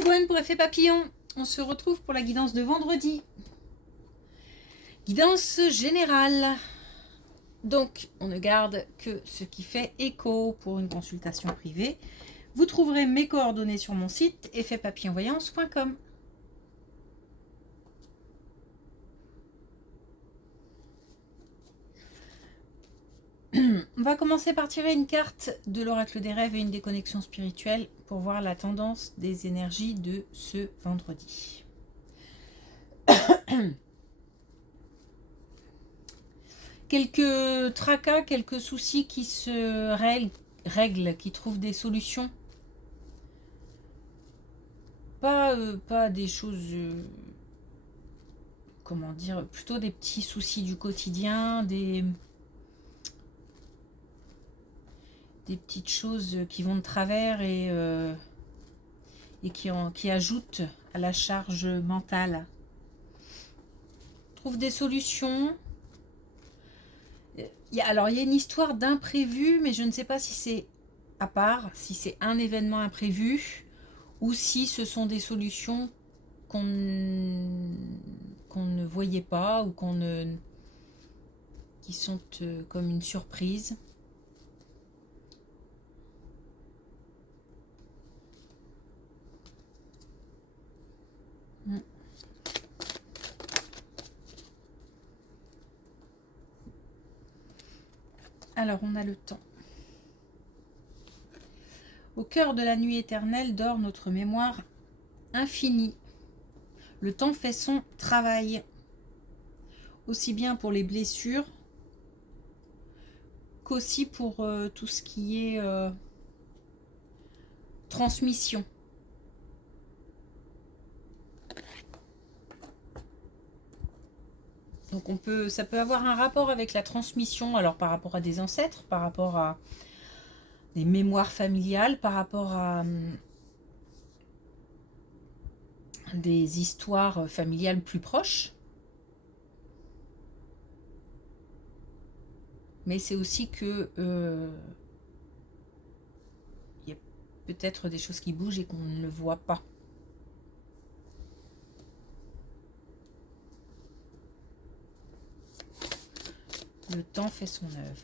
c'est Gwen pour Effet Papillon. On se retrouve pour la guidance de vendredi. Guidance générale. Donc, on ne garde que ce qui fait écho pour une consultation privée. Vous trouverez mes coordonnées sur mon site effetpapillonvoyance.com. On va commencer par tirer une carte de l'oracle des rêves et une des connexions spirituelles pour voir la tendance des énergies de ce vendredi. Quelques tracas, quelques soucis qui se règlent, qui trouvent des solutions. Pas des choses, comment dire, plutôt des petits soucis du quotidien, des petites choses qui vont de travers et qui ajoutent à la charge mentale. Trouve des solutions. Alors, il y a une histoire d'imprévu, mais je ne sais pas si c'est à part, si c'est un événement imprévu, ou si ce sont des solutions qu'on ne voyait pas, ou qui sont comme une surprise. Alors, on a le temps. Au cœur de la nuit éternelle dort notre mémoire infinie. Le temps fait son travail, aussi bien pour les blessures qu'aussi pour tout ce qui est transmission. Donc ça peut avoir un rapport avec la transmission, alors par rapport à des ancêtres, par rapport à des mémoires familiales, par rapport à des histoires familiales plus proches. Mais c'est aussi que il y a peut-être des choses qui bougent et qu'on ne le voit pas. Le temps fait son œuvre.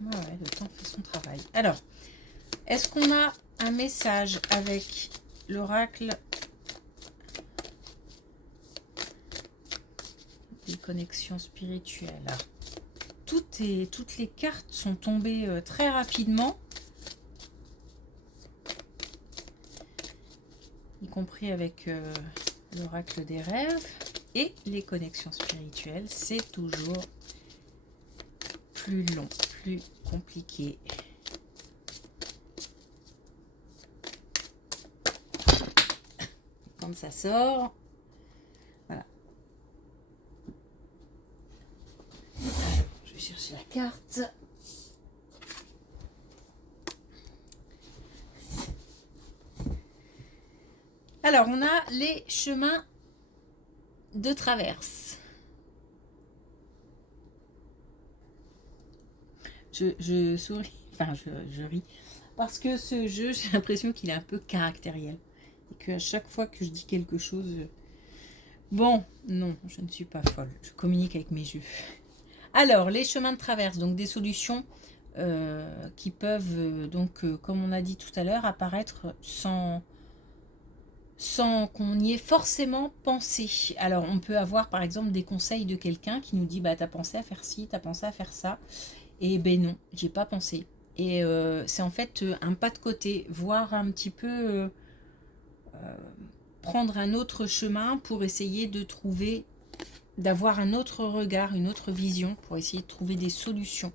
Ouais, le temps fait son travail. Alors, est-ce qu'on a un message avec l'oracle des connexions spirituelles? Toutes les cartes sont tombées très rapidement, y compris avec l'oracle des rêves et les connexions spirituelles. C'est toujours plus long, plus compliqué. Quand ça sort, voilà. Je vais chercher la carte. Alors, on a les chemins de traverse. Je souris, enfin je ris, parce que ce jeu, j'ai l'impression qu'il est un peu caractériel. Et qu'à chaque fois que je dis quelque chose... Bon, non, je ne suis pas folle. Je communique avec mes jeux. Alors, les chemins de traverse, donc des solutions qui peuvent, comme on a dit tout à l'heure, apparaître sans qu'on y ait forcément pensé. Alors, on peut avoir par exemple des conseils de quelqu'un qui nous dit bah, « t'as pensé à faire ci, t'as pensé à faire ça ». Et ben non, j'ai pas pensé. Et c'est en fait un pas de côté, voir un petit peu, prendre un autre chemin pour essayer de trouver, d'avoir un autre regard, une autre vision, pour essayer de trouver des solutions.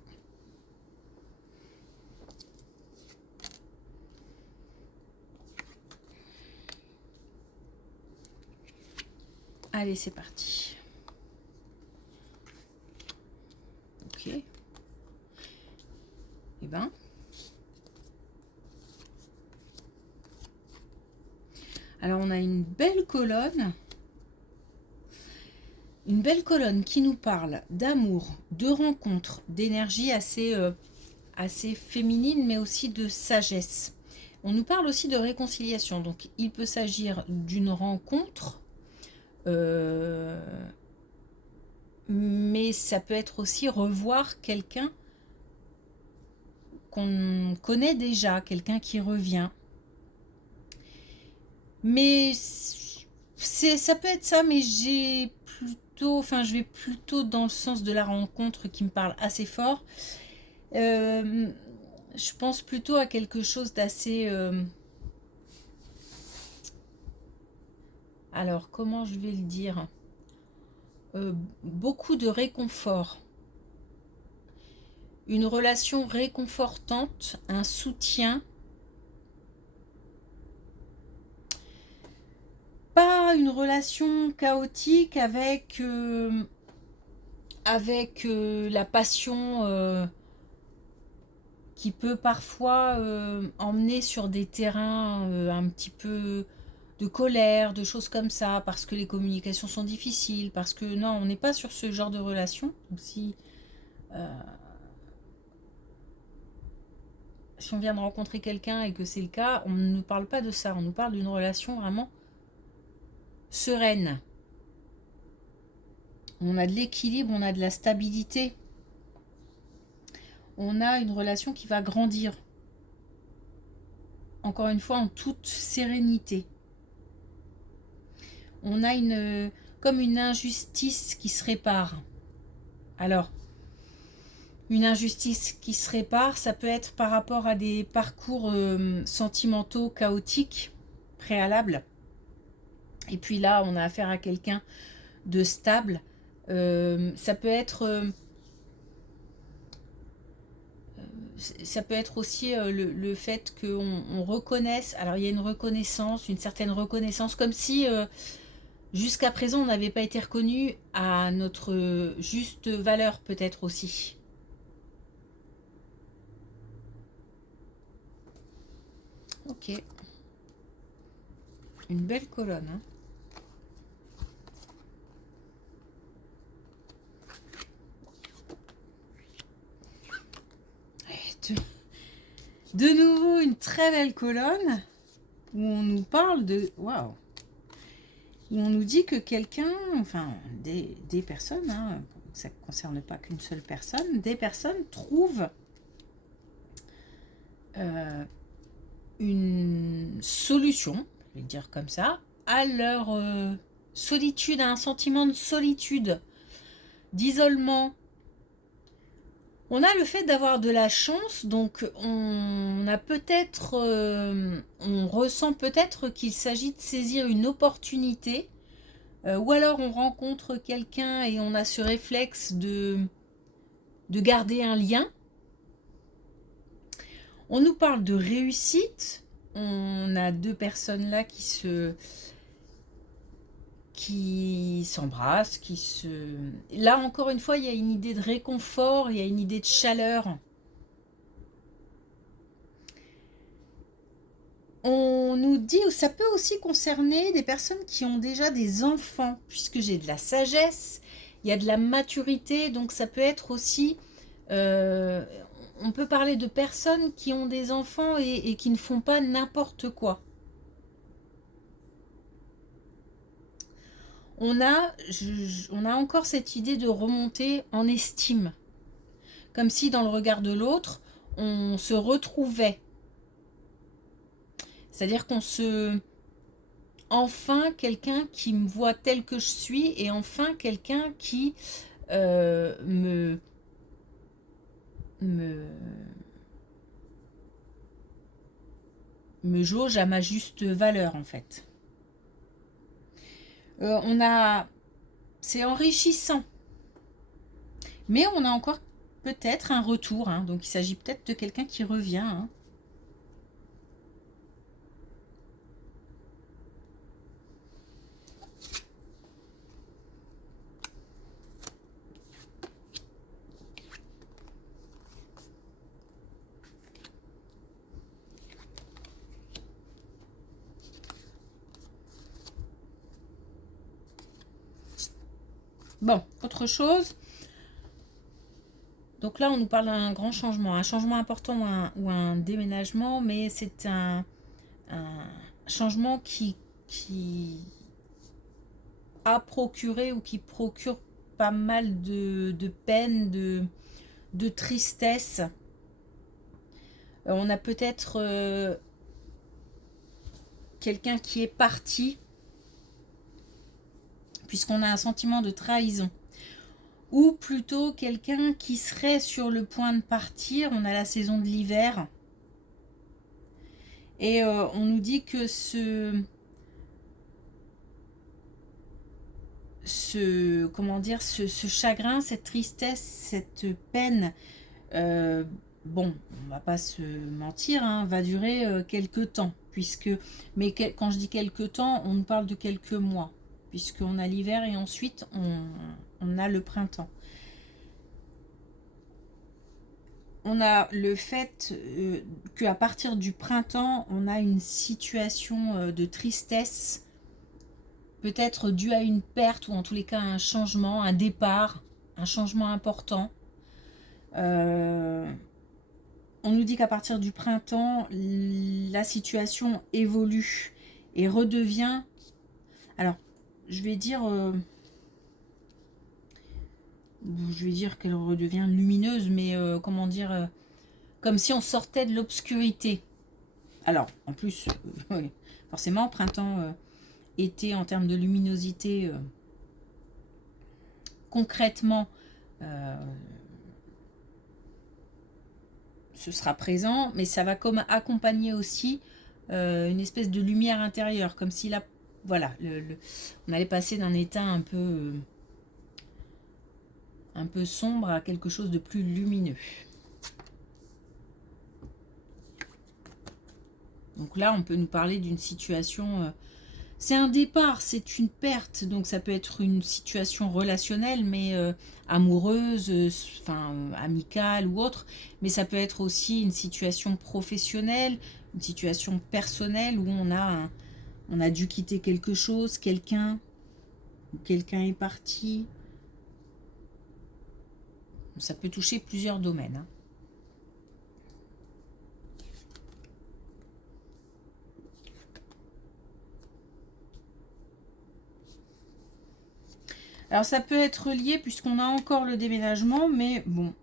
Allez, c'est parti. Ok. Eh ben. Alors, on a une belle colonne Une belle colonne qui nous parle d'amour, de rencontres, d'énergie assez féminine, mais aussi de sagesse. On nous parle aussi de réconciliation. Donc, il peut s'agir d'une rencontre, mais ça peut être aussi revoir quelqu'un qu'on connaît déjà, quelqu'un qui revient. Mais ça peut être ça, mais je vais plutôt dans le sens de la rencontre qui me parle assez fort. Je pense plutôt à quelque chose d'assez... alors, comment je vais le dire? Beaucoup de réconfort. Une relation réconfortante, un soutien. Pas une relation chaotique avec la passion qui peut parfois emmener sur des terrains un petit peu de colère, de choses comme ça, parce que les communications sont difficiles, parce que non, on n'est pas sur ce genre de relation. Donc si on vient de rencontrer quelqu'un et que c'est le cas, on ne nous parle pas de ça, on nous parle d'une relation vraiment sereine. On a de l'équilibre, on a de la stabilité. On a une relation qui va grandir. Encore une fois, en toute sérénité. On a comme une injustice qui se répare. Alors, une injustice qui se répare, ça peut être par rapport à des parcours sentimentaux chaotiques, préalables. Et puis là, on a affaire à quelqu'un de stable. Ça peut être aussi le fait qu'on reconnaisse, alors il y a une reconnaissance, une certaine reconnaissance, comme si jusqu'à présent on n'avait pas été reconnu à notre juste valeur peut-être aussi. Ok. Une belle colonne. Hein. De nouveau une très belle colonne où on nous parle de... Waouh! Où on nous dit que quelqu'un, enfin des personnes, hein, ça ne concerne pas qu'une seule personne, des personnes trouvent une solution, je vais le dire comme ça, à leur solitude, à un sentiment de solitude, d'isolement. On a le fait d'avoir de la chance, donc on a peut-être, on ressent peut-être qu'il s'agit de saisir une opportunité, ou alors on rencontre quelqu'un et on a ce réflexe de garder un lien. On nous parle de réussite, on a deux personnes là qui s'embrassent, Là encore une fois, il y a une idée de réconfort, il y a une idée de chaleur. On nous dit, ça peut aussi concerner des personnes qui ont déjà des enfants, puisque j'ai de la sagesse, il y a de la maturité, donc ça peut être aussi... on peut parler de personnes qui ont des enfants et qui ne font pas n'importe quoi. On a encore cette idée de remonter en estime. Comme si dans le regard de l'autre, on se retrouvait. C'est-à-dire enfin quelqu'un qui me voit tel que je suis et enfin quelqu'un qui me jauge à ma juste valeur en fait. C'est enrichissant. Mais on a encore peut-être un retour. Hein, donc il s'agit peut-être de quelqu'un qui revient. Hein. Bon, autre chose. Donc là, on nous parle d'un grand changement, un changement important ou un déménagement, mais c'est un changement qui a procuré ou qui procure pas mal de peine, de tristesse. On a peut-être quelqu'un qui est parti, puisqu'on a un sentiment de trahison. Ou plutôt quelqu'un qui serait sur le point de partir. On a la saison de l'hiver. Et on nous dit que comment dire, ce chagrin, cette tristesse, cette peine, bon, on va pas se mentir, hein, va durer quelques temps. Mais quand je dis quelques temps, on nous parle de quelques mois. Puisqu'on a l'hiver et ensuite on a le printemps. On a le fait qu'à partir du printemps, on a une situation de tristesse, peut-être due à une perte ou en tous les cas un changement, un départ, un changement important. On nous dit qu'à partir du printemps, la situation évolue et redevient... Alors, je vais dire qu'elle redevient lumineuse, mais comment dire, comme si on sortait de l'obscurité. Alors, en plus, forcément, printemps, été en termes de luminosité, concrètement, ce sera présent, mais ça va comme accompagner aussi une espèce de lumière intérieure, comme si là, voilà, on allait passer d'un état un peu sombre à quelque chose de plus lumineux. Donc là, on peut nous parler d'une situation... c'est un départ, c'est une perte, donc ça peut être une situation relationnelle, mais amoureuse, amicale ou autre, mais ça peut être aussi une situation professionnelle, une situation personnelle où on a dû quitter quelque chose, quelqu'un est parti. Ça peut toucher plusieurs domaines. Hein. Alors ça peut être lié puisqu'on a encore le déménagement, mais bon,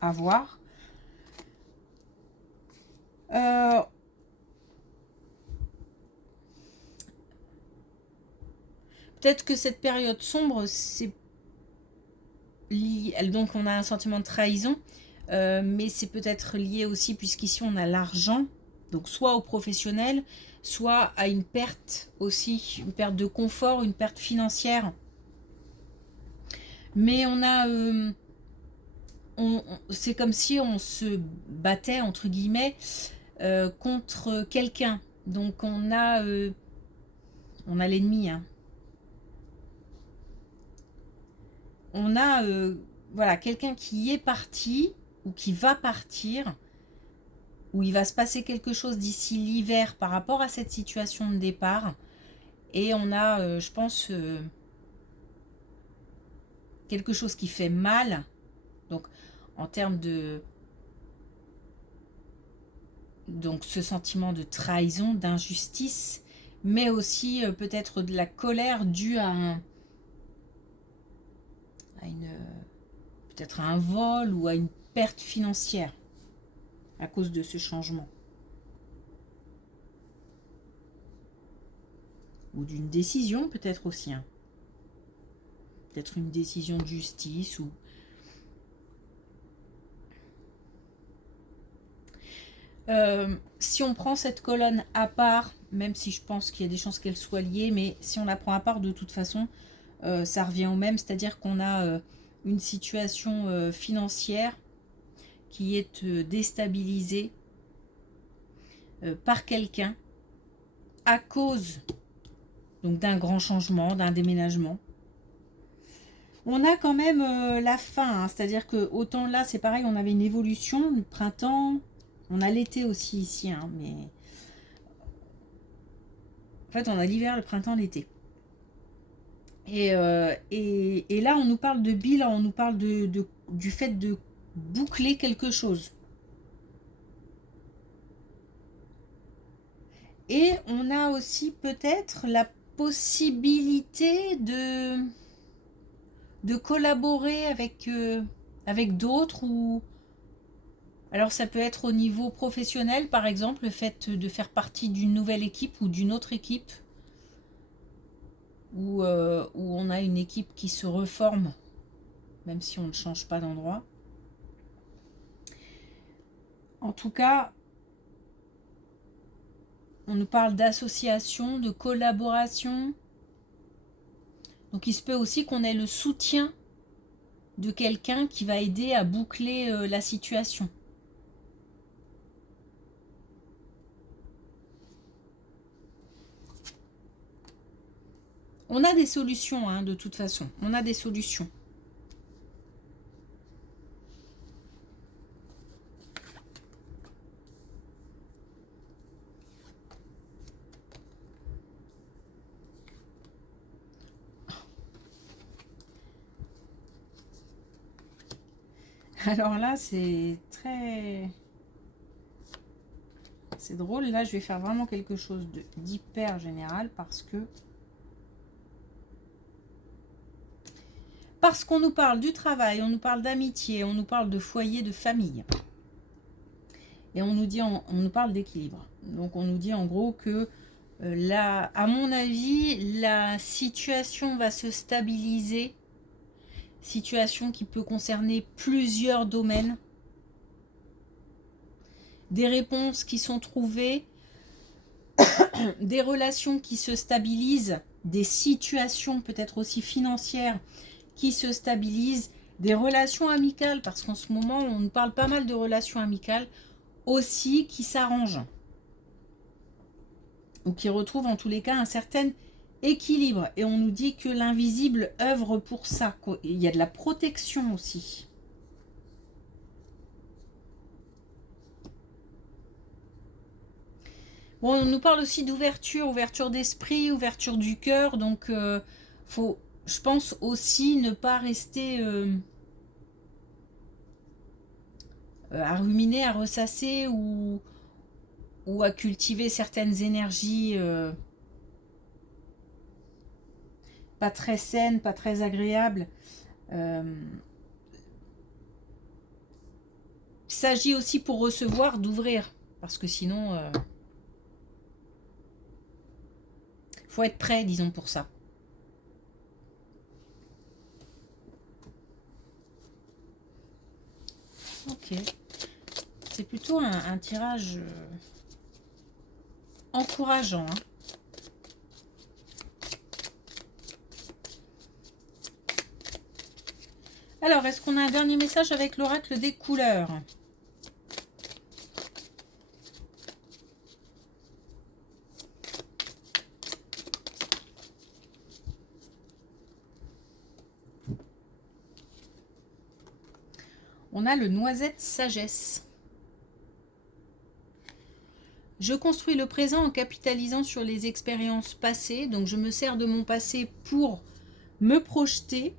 à voir. Peut-être que cette période sombre, c'est lié, donc on a un sentiment de trahison, mais c'est peut-être lié aussi puisqu'ici on a l'argent, donc soit au professionnel, soit à une perte aussi, une perte de confort, une perte financière. Mais on a... c'est comme si on se battait, entre guillemets, contre quelqu'un. Donc on a l'ennemi. Hein. On a voilà, quelqu'un qui est parti ou qui va partir, où il va se passer quelque chose d'ici l'hiver par rapport à cette situation de départ. Et on a, je pense, quelque chose qui fait mal. Donc, en termes de... Donc, ce sentiment de trahison, d'injustice, mais aussi peut-être de la colère due à peut-être à un vol ou à une perte financière à cause de ce changement. Ou d'une décision peut-être aussi. Hein. Peut-être une décision de justice ou... si on prend cette colonne à part, même si je pense qu'il y a des chances qu'elle soit liée, mais si on la prend à part de toute façon, ça revient au même, c'est-à-dire qu'on a une situation financière qui est déstabilisée par quelqu'un à cause donc d'un grand changement, d'un déménagement. On a quand même la fin, hein, c'est-à-dire que autant là c'est pareil, on avait une évolution, le printemps, on a l'été aussi ici, hein, mais en fait on a l'hiver, le printemps, l'été. Et là, on nous parle de bilan, on nous parle du fait de boucler quelque chose. Et on a aussi peut-être la possibilité de collaborer avec d'autres ou... Alors ça peut être au niveau professionnel, par exemple, le fait de faire partie d'une nouvelle équipe ou d'une autre équipe, où on a une équipe qui se reforme, même si on ne change pas d'endroit. En tout cas, on nous parle d'association, de collaboration. Donc il se peut aussi qu'on ait le soutien de quelqu'un qui va aider à boucler la situation. On a des solutions, hein, de toute façon. On a des solutions. Alors là, c'est très... C'est drôle. Là, je vais faire vraiment quelque chose d'hyper général parce qu'on nous parle du travail, on nous parle d'amitié, on nous parle de foyer, de famille. Et on nous parle d'équilibre. Donc on nous dit en gros que là, à mon avis, la situation va se stabiliser. Situation qui peut concerner plusieurs domaines. Des réponses qui sont trouvées, des relations qui se stabilisent, des situations peut-être aussi financières qui se stabilisent, des relations amicales, parce qu'en ce moment, on nous parle pas mal de relations amicales, aussi qui s'arrangent, ou qui retrouvent en tous les cas un certain équilibre. Et on nous dit que l'invisible œuvre pour ça. Il y a de la protection aussi. Bon, on nous parle aussi d'ouverture, ouverture d'esprit, ouverture du cœur. Donc, faut, je pense aussi ne pas rester à ruminer, à ressasser ou à cultiver certaines énergies pas très saines, pas très agréables. Il s'agit aussi pour recevoir d'ouvrir, parce que sinon... faut être prêt, disons, pour ça. Ok. C'est plutôt un tirage encourageant. Hein. Alors, est-ce qu'on a un dernier message avec l'oracle des couleurs ? On a le noisette sagesse. Je construis le présent en capitalisant sur les expériences passées. Donc je me sers de mon passé pour me projeter.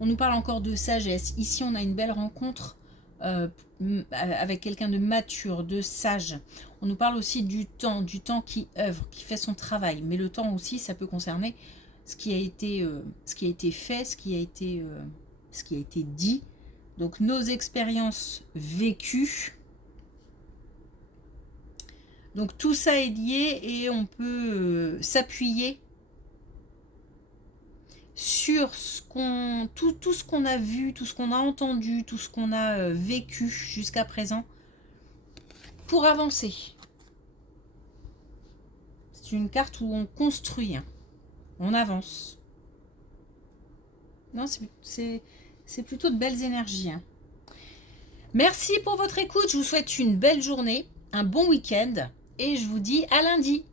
On nous parle encore de sagesse. Ici, on a une belle rencontre avec quelqu'un de mature, de sage. On nous parle aussi du temps qui œuvre, qui fait son travail. Mais le temps aussi, ça peut concerner ce qui a été fait, ce qui a été dit. Donc nos expériences vécues. Donc tout ça est lié et on peut s'appuyer sur tout ce qu'on a vu, tout ce qu'on a entendu, tout ce qu'on a vécu jusqu'à présent pour avancer. C'est une carte où on construit, hein. On avance. Non, c'est plutôt de belles énergies. Hein. Merci pour votre écoute. Je vous souhaite une belle journée, un bon week-end et je vous dis à lundi.